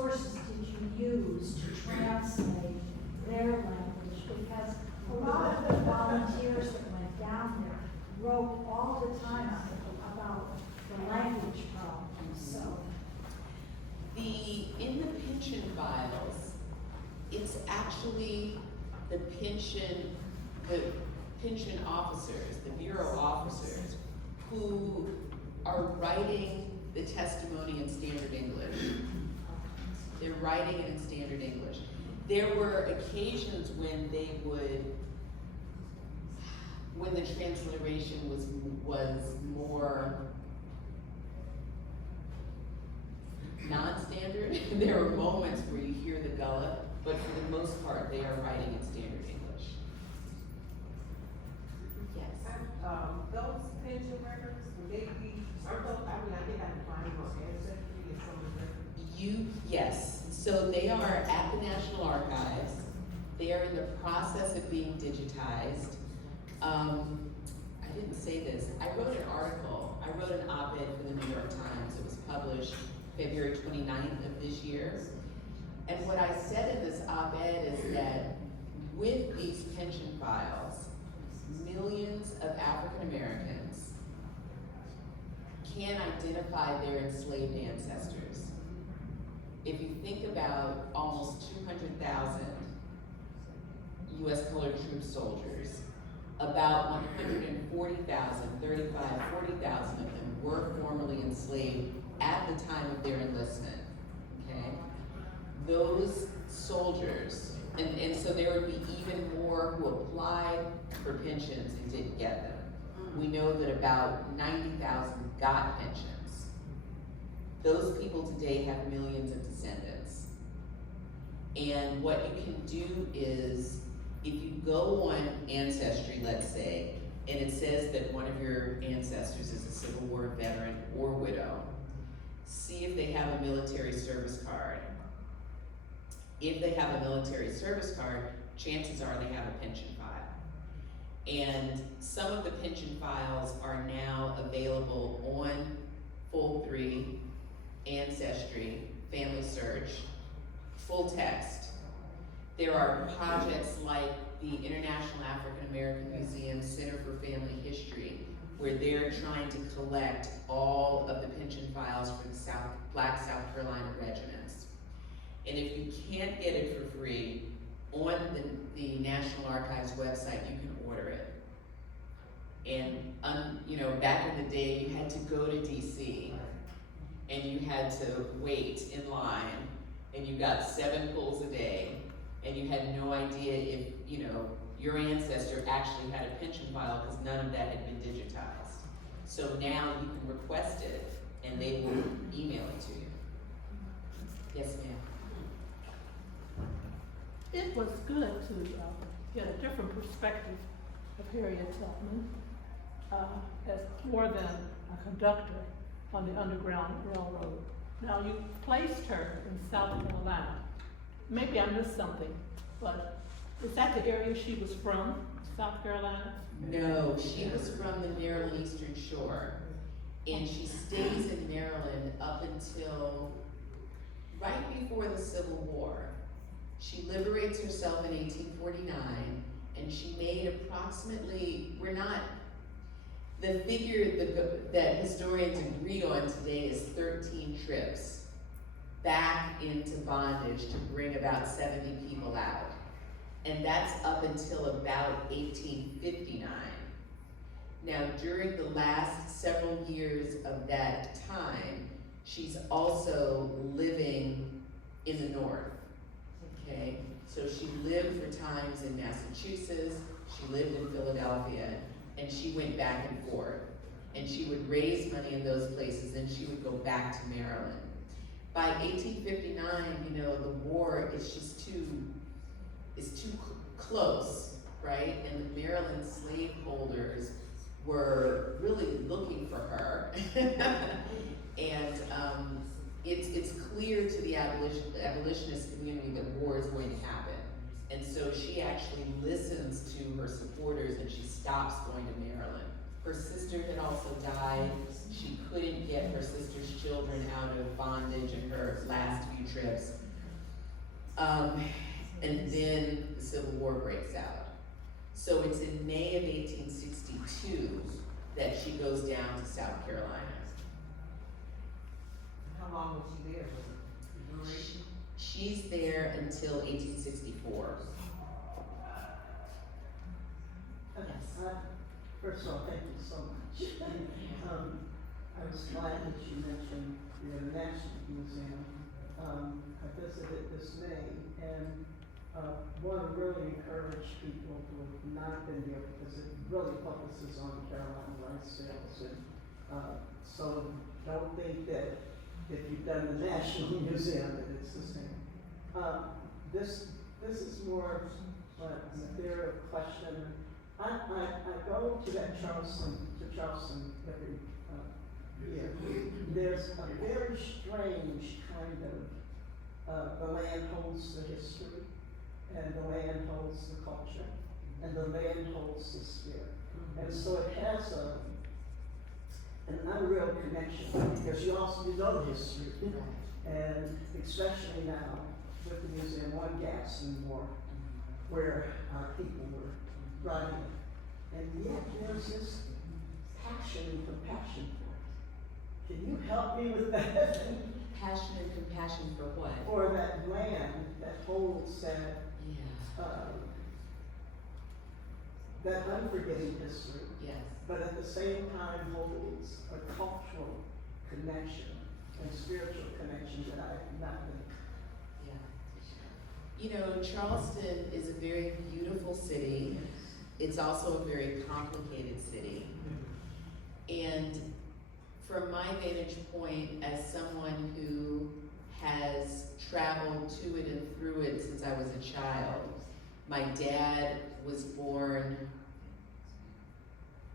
sources did you use to translate their language? Because a lot of the volunteers that went down there wrote all the time about the language problems, so. In the pension files, it's actually the pension officers, the bureau officers, who are writing the testimony in standard English. They're writing it in standard English. There were occasions when the transliteration was more non-standard. There are moments where you hear the gullah, but for the most part, they are writing in standard English. Yes. Those pension records, would they be, I think I can find them on Ancestry and some of the records. Yes. So they are at the National Archives. They are in the process of being digitized. I didn't say this. I wrote an article. I wrote an op-ed for the New York Times. It was published February 29th of this year. And what I said in this op-ed is that with these pension files, millions of African Americans can identify their enslaved ancestors. If you think about almost 200,000 U.S. colored troop soldiers, about 140,000, 40,000 of them were formerly enslaved at the time of their enlistment, okay? Those soldiers, and so there would be even more who applied for pensions and didn't get them. We know that about 90,000 got pensions. Those people today have millions of descendants. And what you can do is, if you go on Ancestry, let's say, and it says that one of your ancestors is a Civil War veteran or widow, see if they have a military service card. If they have a military service card, chances are they have a pension file. And some of the pension files are now available on Full3, Ancestry, Family Search, full text. There are projects like the International African American Museum Center for Family History, where they're trying to collect all of the pension files for the Black South Carolina regiments. And if you can't get it for free, on the National Archives website, you can order it. And you know, back in the day, you had to go to DC, and you had to wait in line, and you got 7 pulls a day, and you had no idea if, you know, your ancestor actually had a pension file because none of that had been digitized. So now you can request it, and they will email it to you. Yes, ma'am. It was good to get a different perspective of Harriet Tubman as more than a conductor on the Underground Railroad. Now, you placed her in South Carolina. Maybe I missed something, but is that the area she was from, South Carolina? No, she was from the Maryland Eastern Shore, and she stays in Maryland up until right before the Civil War. She liberates herself in 1849, and she made approximately, the figure that historians agree on today is 13 trips back into bondage to bring about 70 people out. And that's up until about 1859. Now, during the last several years of that time, she's also living in the North, okay? So she lived for times in Massachusetts, she lived in Philadelphia, and she went back and forth. And she would raise money in those places, and she would go back to Maryland. By 1859, you know, the war is just too close, right? And the Maryland slaveholders were really looking for her. And it's clear to the abolitionist community that war is going to happen. And so she actually listens to her supporters, and she stops going to Maryland. Her sister had also died. She couldn't get her sister's children out of bondage in her last few trips. And then the Civil War breaks out. So it's in May of 1862 that she goes down to South Carolina. How long was she there? Was it duration? She's there until 1864. First of all, thank you so much. I was glad that you mentioned the National Museum. I visited this May and want to really encourage people who have not been there because it really focuses on Carolina rice sales. And so don't think that if you've done the National Museum that it's the same. This is more an ethereal question. I go to that Charleston every year. There's a very strange kind of, the land holds the history, and the land holds the culture, and the land holds the spirit. And so it has an unreal connection, because you know the history, and especially now with the museum on Gadsden War, where our people were riding, and yet there's this passion and compassion for it. Can you help me with that? Passion and compassion for what? For that land that holds that, Yeah. that unforgetting history, Yes. but at the same time holds a cultural connection and spiritual connection that I have not been. Yeah. You know, Charleston is a very beautiful city. It's also a very complicated city. And from my vantage point as someone who has traveled to it and through it since I was a child, my dad was born,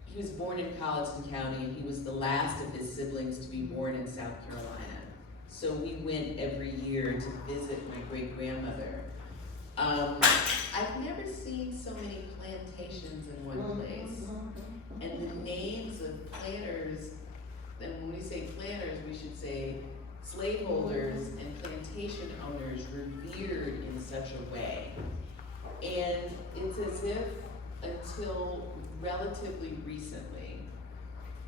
he was born in Colleton County, and he was the last of his siblings to be born in South Carolina. So we went every year to visit my great-grandmother. I've never seen so many plantations in one place. And the names of planters, and when we say planters, we should say slaveholders and plantation owners revered in such a way. And it's as if until relatively recently,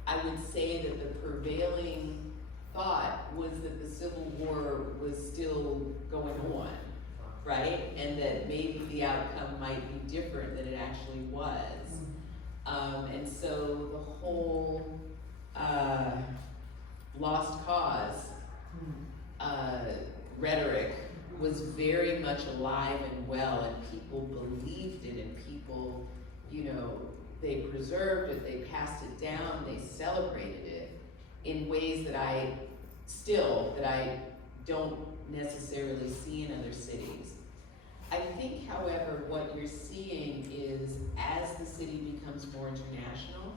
I would say that the prevailing thought was that the Civil War was still going on, right? And that maybe the outcome might be different than it actually was. And so the whole lost cause rhetoric was very much alive and well, and people believed it, and people, you know, they preserved it, they passed it down, they celebrated it in ways that I don't necessarily see in other cities. I think, however, what you're seeing is as the city becomes more international,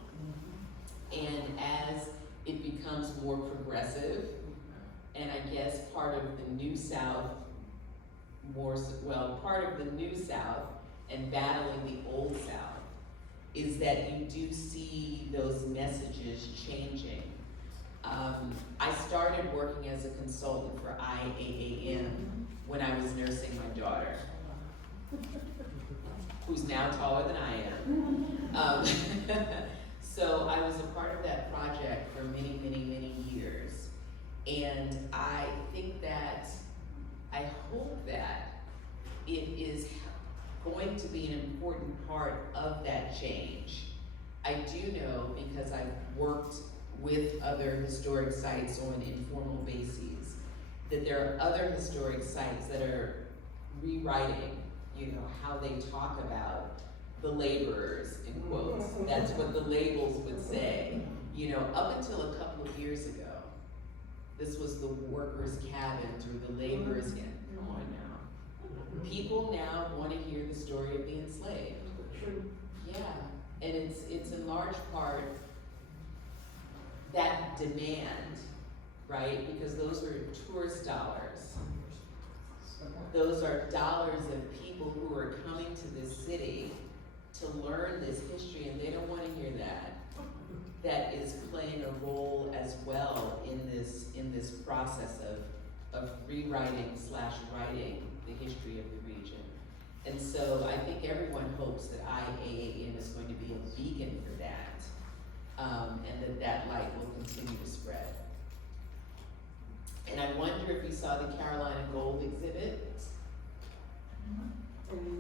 and as it becomes more progressive, and I guess part of the New South, part of the New South and battling the Old South, is that you do see those messages changing. I started working as a consultant for IAAM when I was nursing my daughter, who's now taller than I am. So I was a part of that project for many, many, many years. And I think that, I hope that it is going to be an important part of that change. I do know, because I've worked with other historic sites on informal bases, that there are other historic sites that are rewriting, you know, how they talk about the laborers, in quotes. That's what the labels would say. You know, up until a couple of years ago, this was the workers' cabins or the laborers' cabins. Come on now. People now want to hear the story of the enslaved. Yeah, and it's in large part that demand, right? Because those are tourist dollars. Those are dollars of people who are coming to this city to learn this history, and they don't want to hear that. That is playing a role as well in this process of rewriting / writing the history of the region. And so I think everyone hopes that IAAM is going to be a beacon for that, and that light will continue to spread. And I wonder if you saw the Carolina Gold exhibit?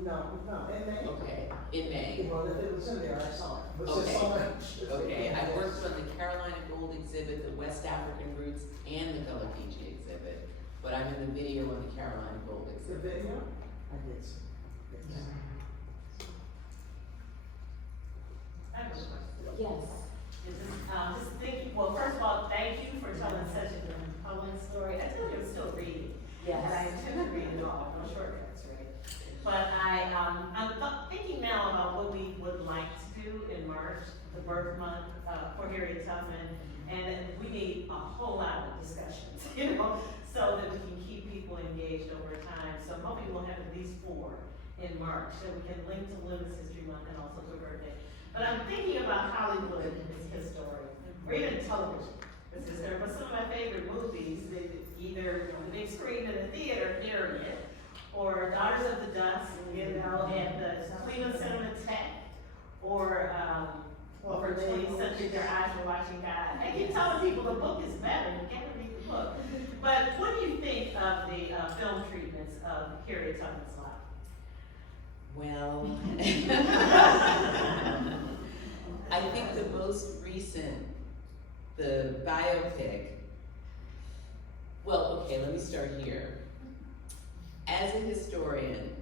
No, in May. Okay, in May. Well, if it was in there, I saw it. It was Okay. just so much. Okay, I worked on the Carolina Gold exhibit, the West African roots, and the Gullah Geechee exhibit, but I'm in the video on the Carolina Gold The exhibit. video? I did see. Yes. I have a question. Yes. Just thinking, well, first of all, thank you for telling such a compelling story. I tell you, I'm still reading. Yes. And I intend to read it all, no shortcuts, right? But I'm thinking now about what we would like to do in March, the birth month, for Harriet Tubman. And we need a whole lot of discussions, you know, so that we can keep people engaged over time. So I'm hoping we'll have at least 4 in March, so we can link to Women's History Month and also to her birthday. But I'm thinking about Hollywood as history, or even television as history. But some of my favorite movies, either on the big screen in the theater, Harriet, or Daughters of the Dust, you know, and the Cleveland Cinematheque, or over 20th century, their eyes were watching God. I keep telling people the book is better, you gotta read the book. But what do you think of the film treatments of Harriet Tubman's life? Well, I think the most recent, the biopic, well, okay, let me start here. As a historian,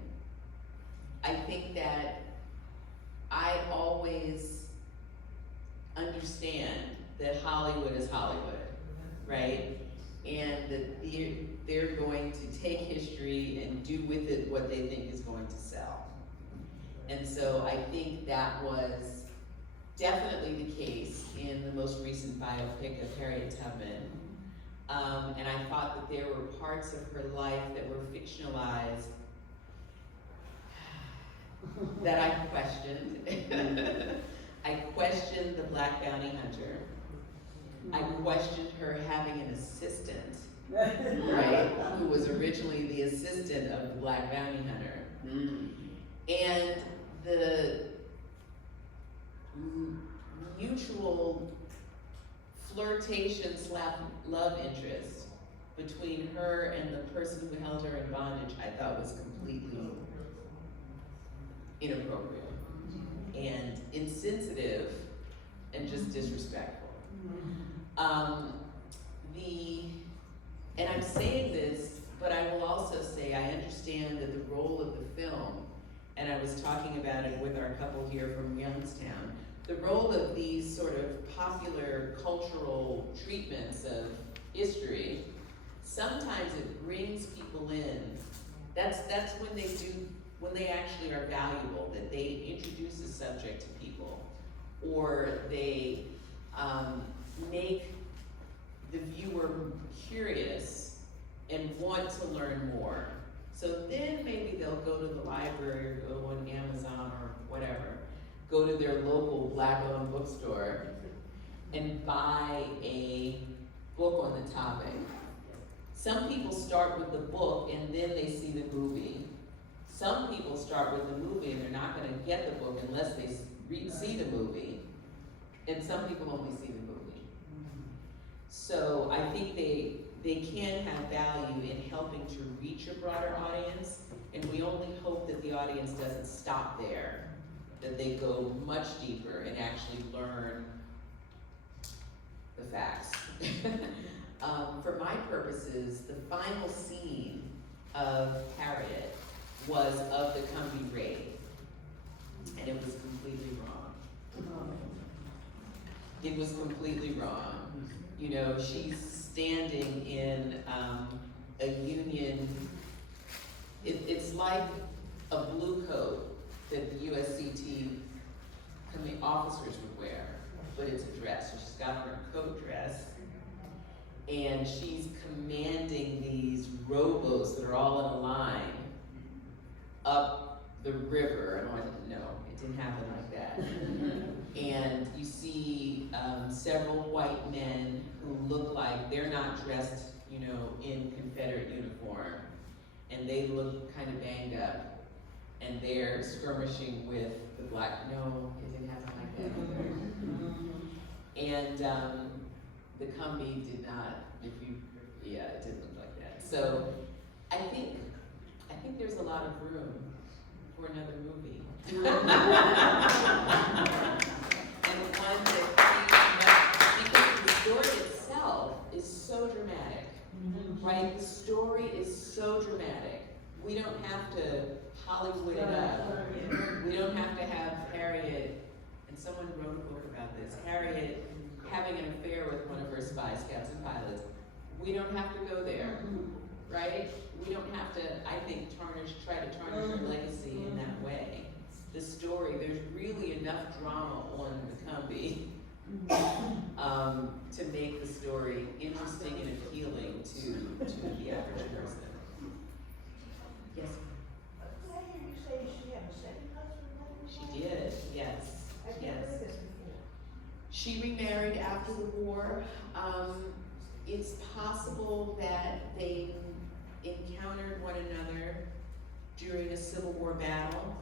I think that I always understand that Hollywood is Hollywood, right? And that they're going to take history and do with it what they think is going to sell. And so I think that was definitely the case in the most recent biopic of Harriet Tubman. And I thought that there were parts of her life that were fictionalized that I questioned. I questioned the Black bounty hunter. I questioned her having an assistant, right, who was originally the assistant of the Black bounty hunter. And the mutual flirtation / love interest between her and the person who held her in bondage, I thought was completely inappropriate and insensitive and just disrespectful. And I'm saying this, but I will also say I understand that the role of the film, and I was talking about it with our couple here from Youngstown, the role of these sort of popular cultural treatments of history, sometimes it brings people in. That's when they actually are valuable, that they introduce a subject to people, or they make the viewer curious and want to learn more. So then maybe they'll go to the library or go on Amazon or whatever, go to their local Black-owned bookstore and buy a book on the topic. Some people start with the book and then they see the movie. Some people start with the movie and they're not gonna get the book unless they see the movie. And some people only see the movie. So I think they can have value in helping to reach a broader audience, and we only hope that the audience doesn't stop there, that they go much deeper and actually learn the facts. For my purposes, the final scene of Harriet was of the Combie raid, and it was completely wrong. It was completely wrong. You know, she's standing in a Union, it's like a blue coat that the USCT officers would wear, but it's a dress. So she's got on her coat dress, and she's commanding these rowboats that are all in a line up the river. No, it didn't happen like that. And you see several white men who look like they're not dressed you know, in Confederate uniform, and they look kind of banged up, and they're skirmishing with the black, no, it didn't happen like that either. And the Combee did not, it didn't look like that. So I think there's a lot of room for another movie. And one that because the story itself is so dramatic, right? The story is so dramatic. We don't have to Hollywood it up. We don't have to have Harriet, and someone wrote a book about this, Harriet having an affair with one of her spy scouts and pilots. We don't have to go there, right? We don't have to, I think, try to tarnish her legacy in that way. The story, there's really enough drama on the Combee to make the story interesting and appealing to the average person. Yes? Did I hear you say she had a second husband? She did, yes, I've yes. never heard this before. She remarried after the war. It's possible that they encountered one another during a Civil War battle.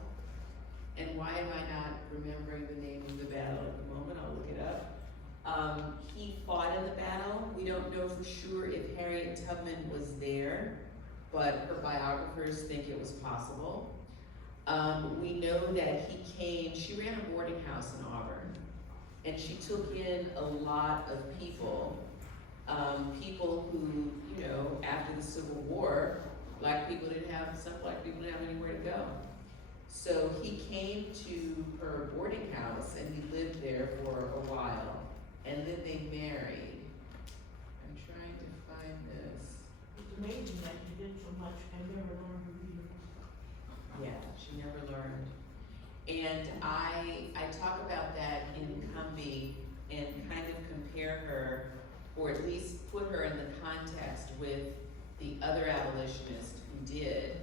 And why am I not remembering the name of the battle at the moment? I'll look it up. He fought in the battle. We don't know for sure if Harriet Tubman was there, but her biographers think it was possible. We know that she ran a boarding house in Auburn, and she took in a lot of people, people who, you know, after the Civil War, some black people didn't have anywhere to go. So he came to her boarding house and he lived there for a while, and then they married. I'm trying to find this. It's amazing that you did so much and never learned to read. Yeah, she never learned. And I talk about that in Combee and kind of compare her, or at least put her in the context with the other abolitionists who did,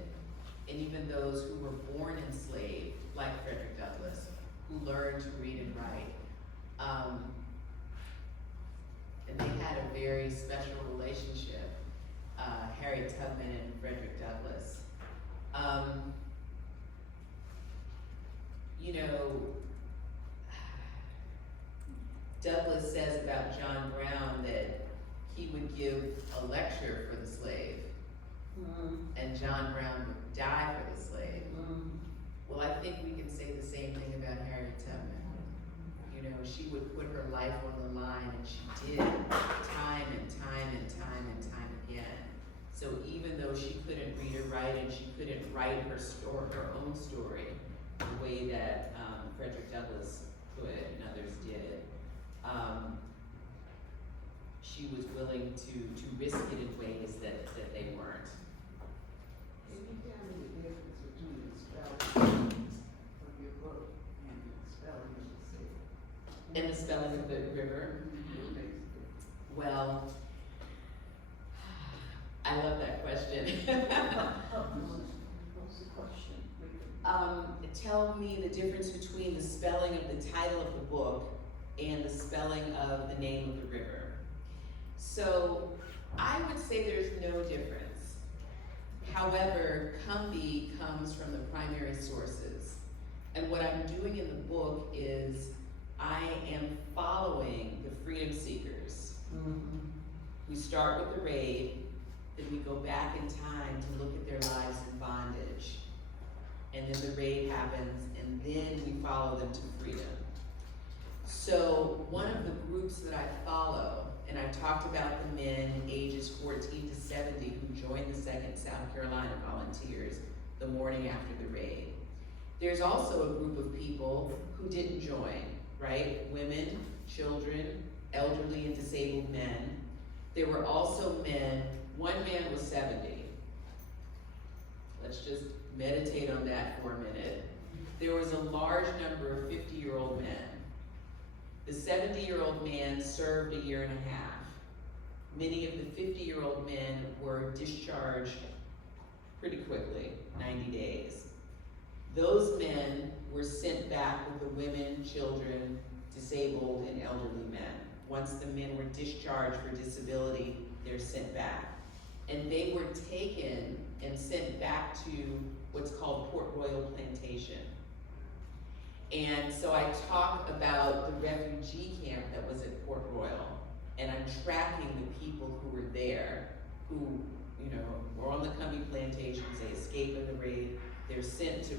and even those who were born enslaved, like Frederick Douglass, who learned to read and write. And they had a very special relationship, Harriet Tubman and Frederick Douglass. You know, Douglass says about John Brown that he would give a lecture for the slave, and John Brown would die for the slave. Well, I think we can say the same thing about Harriet Tubman. You know, she would put her life on the line, and she did time and time and time and time again. So even though she couldn't read or write, and she couldn't write her own story the way that Frederick Douglass could and others did, she was willing to risk it in ways that they weren't. Can you tell me the difference between the spelling of your book and the spelling of the city? And the spelling of the river. What makes it different? Well, I love that question. What's the question? Tell me the difference between the spelling of the title of the book and the spelling of the name of the river. So I would say there's no difference. However, Combee comes from the primary sources. And what I'm doing in the book is I am following the freedom seekers. We start with the raid, then we go back in time to look at their lives in bondage. And then the raid happens, and then we follow them to freedom. So one of the groups that I follow, and I talked about the men ages 14 to 70 who joined the 2nd South Carolina Volunteers the morning after the raid. There's also a group of people who didn't join, right? Women, children, elderly and disabled men. There were also men, one man was 70. Let's just meditate on that for a minute. There was a large number of 50-year-old men. The 70-year-old man served a year and a half. Many of the 50-year-old men were discharged pretty quickly, 90 days. Those men were sent back with the women, children, disabled, and elderly men. Once the men were discharged for disability, they're sent back. And they were taken and sent back to what's called Port Royal Plantation. And so I talk about the refugee camp that was at Port Royal, and I'm tracking the people who were there, who, you know, were on the Cumbie plantations, they escaped in the raid, they're sent to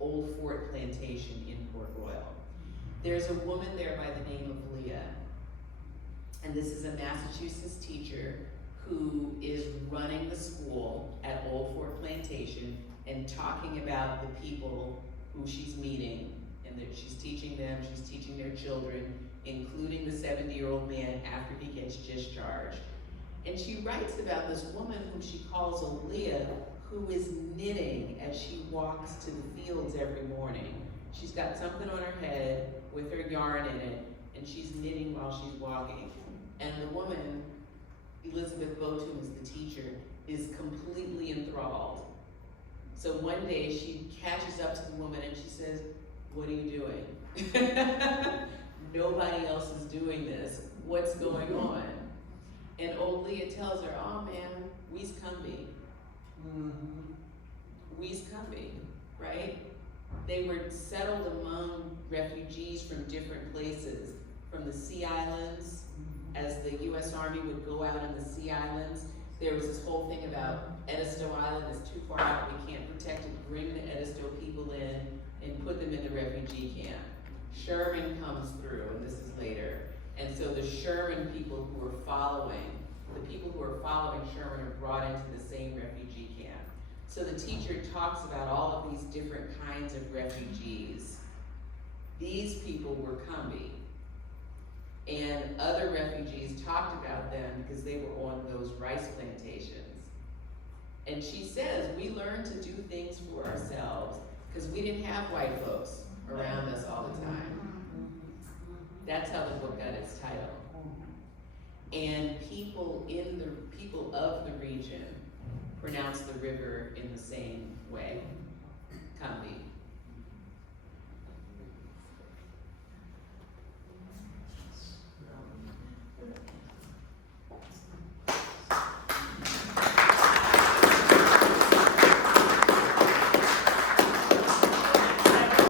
Old Fort Plantation in Port Royal. There's a woman there by the name of Leah, and this is a Massachusetts teacher who is running the school at Old Fort Plantation and talking about the people who she's meeting, and that she's teaching them, she's teaching their children, including the 70-year-old man after he gets discharged. And she writes about this woman whom she calls Aaliyah, who is knitting as she walks to the fields every morning. She's got something on her head with her yarn in it, and she's knitting while she's walking. And the woman, Elizabeth Botum is the teacher, is completely enthralled. So one day she catches up to the woman and she says, "What are you doing? Nobody else is doing this. What's going on?" And old Leah tells her, "Oh man, we's Cumbie. We's Cumbie," right? They were settled among refugees from different places, from the Sea Islands, as the US Army would go out in the Sea Islands. There was this whole thing about Edda Island is too far out, we can't protect it, bring the Edda people in and put them in the refugee camp. Sherman comes through, and this is later. And so the Sherman people who are following, Sherman are brought into the same refugee camp. So the teacher talks about all of these different kinds of refugees. These people were Cumbie. And other refugees talked about them because they were on those rice plantations. And she says, we learned to do things for ourselves because we didn't have white folks around us all the time. That's how the book got its title. And people of the region pronounce the river in the same way, Cumbie.